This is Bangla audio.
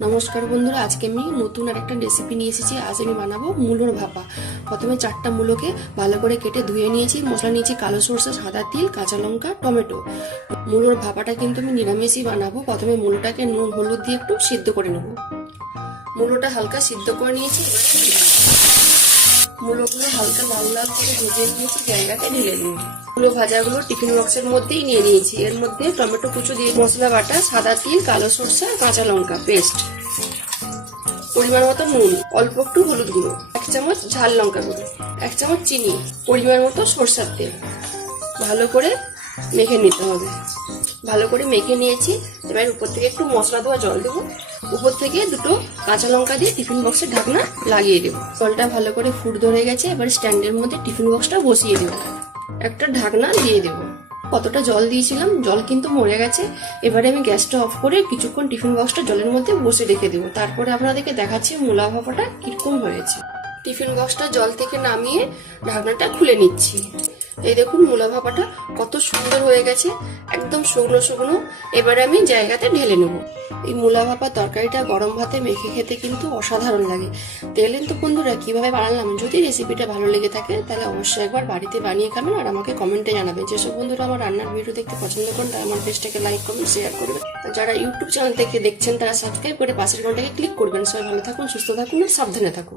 নমস্কার বন্ধুরা, আজকে আমি নতুন আর একটা রেসিপি নিয়ে এসেছি। আজ আমি বানাবো মূলোর ভাপা। প্রথমে 4টা মূলোকে ভালো করে কেটে ধুয়ে নিয়েছি। মশলা নিয়েছি কালো সরষে, সাদা তিল, কাঁচা লঙ্কা, টমেটো। মূলোর ভাপাটা কিন্তু আমি নিরামিষই বানাবো। প্রথমে মূলোটাকে নুন হলুদ দিয়ে একটু সিদ্ধ করে নেব। মূলোটা হালকা সিদ্ধ করে নিয়েছি। মূলোগুলো হালকা লাল লাল করে ভেজে নিয়েছি, জায়গাতে ঢেলে নিই। মূলো ভাজাগুলো টিফিন বক্সের মধ্যেই নিয়ে নিয়েছি। এর মধ্যে টমেটো কুচো দিয়ে মশলা বাটা, সাদা তিল, কালো সরষে, কাঁচা লঙ্কা পেস্ট, পরিমাণ মতো নুন, অল্প একটু হলুদ গুঁড়ো, 1 চামচ ঝাল লঙ্কা গুঁড়ো, 1 চামচ চিনি, পরিমাণ মতো সরষের তেল। ভালো করে মেখে নিতে হবে। ভালো করে মেখে নিয়েছি। এবার উপর থেকে একটু মশলা দেওয়া জল দেবো। উপর থেকে 2টো কাঁচা লঙ্কা দিয়ে টিফিন বক্সের ঢাকনা লাগিয়ে দেবো। জলটা ভালো করে ফুট ধরে গেছে। এবার স্ট্যান্ডের মধ্যে টিফিন বক্সটা বসিয়ে দেবো। একটা ঢাকনা দিয়ে দেবো। কতটা জল দিয়েছিলাম, জল কিন্তু মরে গেছে। এবারে আমি গ্যাসটা অফ করে কিছুক্ষণ টিফিন বক্সটা জলের মধ্যে বসে রেখে দেবো। তারপরে আপনাদেরকে দেখাচ্ছি মূলা ভাপাটা কিরকম হয়েছে। টিফিন বক্সটা জল থেকে নামিয়ে ঢাকনাটা খুলে নিচ্ছি। এই দেখুন মূলা ভাপাটা কত সুন্দর হয়ে গেছে, একদম শুকনো শুকনো। এবারে আমি জায়গাতে ঢেলে নেব। এই মূলা ভাপা তরকারিটা গরম ভাতে মেখে খেতে কিন্তু অসাধারণ লাগে। দেখলেন তো বন্ধুরা কিভাবে বানালাম। যদি রেসিপিটা ভালো লেগে থাকে তাহলে অবশ্যই একবার বাড়িতে বানিয়ে খাবেন আর আমাকে কমেন্টে জানাবেন। যেসব বন্ধুরা আমার রান্নার ভিডিও দেখতে পছন্দ করেন তারা আমার পেজটাকে লাইক কমেন্ট শেয়ার করবেন। যারা ইউটিউব চ্যানেল থেকে দেখছেন তারা সাবস্ক্রাইব করে পাশের ঘন্টাকে ক্লিক করবেন। সবাই ভালো থাকুন, সুস্থ থাকুন আর সাবধানে থাকুন।